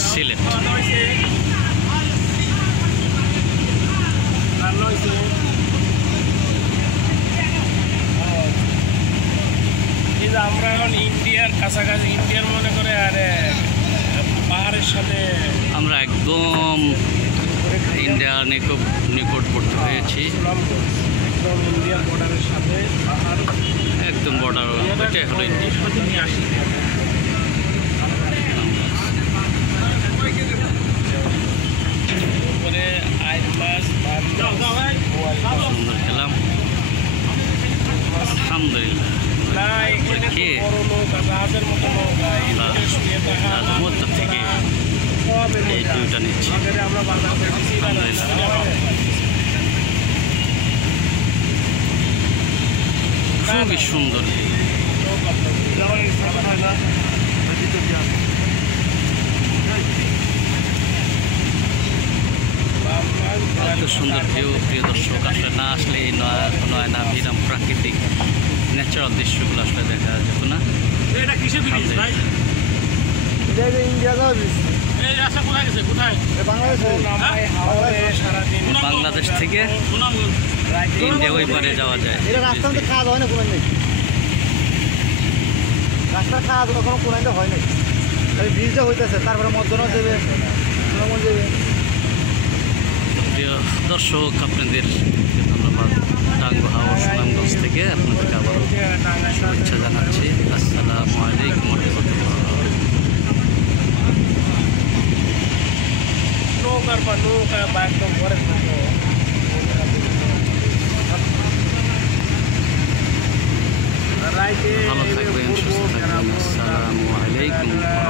সিলেট। আমরা এখন ইন্ডিয়ার কাছাকাছি, ইন্ডিয়ার মনে করে আরে পাহাড়ের সাথে আমরা একদম ইন্ডিয়ার নিকটবর্তী হয়েছি, একদম ইন্ডিয়ার বর্ডারের সাথে পাহাড়, একদম বর্ডার। এটাই হলো ইন্ডিয়া। উপরে আইস মাছ সুন্দর খেলাম আলহামদুলিল্লাহ। না এখানে তো বড় নৌকা, জাহাজের মতো নৌকা, এখানে শুয়ে থাকা মধ্য থেকে এই ভিউটা নিচ্ছি আমরা বাংলাদেশে খুবই সুন্দর। এত সুন্দর ভিউ, প্রিয় দর্শক, আসলে না আসলে এই নয়না বিরাম প্রাকৃতিক ন্যাচারাল দৃশ্যগুলো আসলে দেখা যেত না। বাংলাদেশ থেকে ইন্ডিয়া ওই পারে যাওয়া যায়। রাস্তার খাওয়া হয় না, কোনো নেই রাস্তার খাওয়া দাওয়া কোনো কোনো হয় নাই, ব্রিজটা হইতেছে, তারপরে মধ্যনা দেবে, দেবে। প্রিয় দর্শক, আপনাদের ধন্যবাদ। টাঙ্গু হাওর সুনামগঞ্জ থেকে আপনাদেরকে আবারও শুভেচ্ছা জানাচ্ছি। আসসালামু আলাইকুম রহমতুল্লাহ। নৌকা বা একদম ঘরে ভালো থাকবেন, সুস্থ থাকবেন। আসসালামু আলাইকুম।